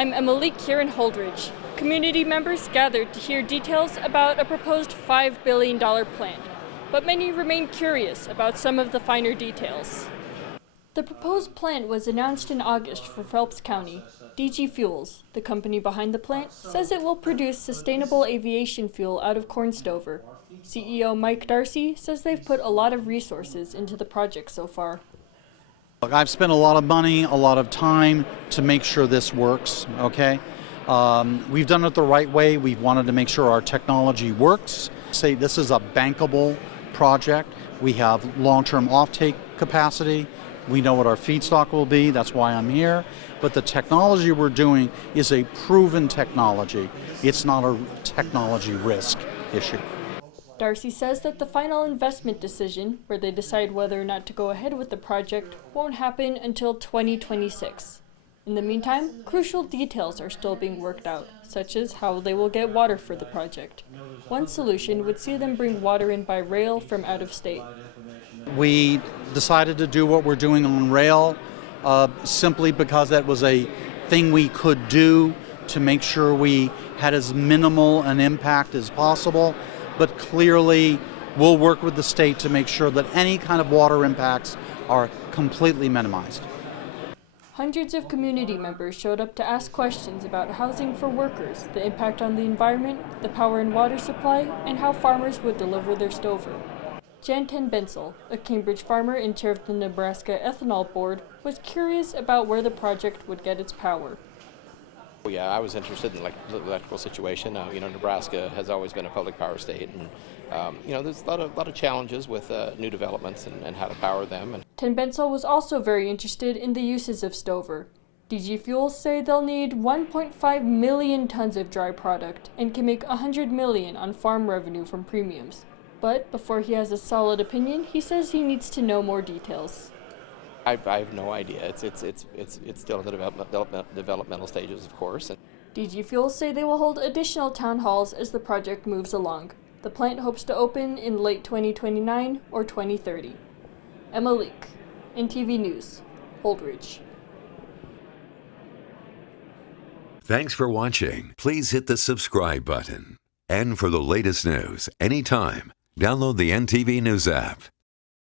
I'm Emily here in Holdridge. Community members gathered to hear details about a proposed $5 billion plant, but many remain curious about some of the finer details. The proposed plant was announced in August for Phelps County. DG Fuels, the company behind the plant, says it will produce sustainable aviation fuel out of corn stover. CEO Mike Darcy says they've put a lot of resources into the project so far. Look, I've spent a lot of money, a lot of time to make sure this works, okay? We've done it the right way. We've wanted to make sure our technology works. Say this is a bankable project. We have long-term offtake capacity. We know what our feedstock will be. That's why I'm here. But the technology we're doing is a proven technology. It's not a technology risk issue. Darcy says that the final investment decision, where they decide whether or not to go ahead with the project, won't happen until 2026. In the meantime, crucial details are still being worked out, such as how they will get water for the project. One solution would see them bring water in by rail from out of state. We decided to do what we're doing on rail simply because that was a thing we could do to make sure we had as minimal an impact as possible. But clearly, we'll work with the state to make sure that any kind of water impacts are completely minimized. Hundreds of community members showed up to ask questions about housing for workers, the impact on the environment, the power and water supply, and how farmers would deliver their stover. Jan Ten Bensel, a Cambridge farmer and chair of the Nebraska Ethanol Board, was curious about where the project would get its power. Yeah, I was interested in the electrical situation. Nebraska has always been a public power state, and there's a lot of challenges with new developments and how to power them. Ten Bensel was also very interested in the uses of stover. DG Fuels say they'll need 1.5 million tons of dry product and can make $100 million on farm revenue from premiums. But before he has a solid opinion, he says he needs to know more details. I have no idea. It's still in the developmental stages, of course. DG Fuels say they will hold additional town halls as the project moves along. The plant hopes to open in late 2029 or 2030. Emma Leek, NTV News, Holdridge. Thanks for watching. Please hit the subscribe button. And for the latest news anytime, download the NTV News app.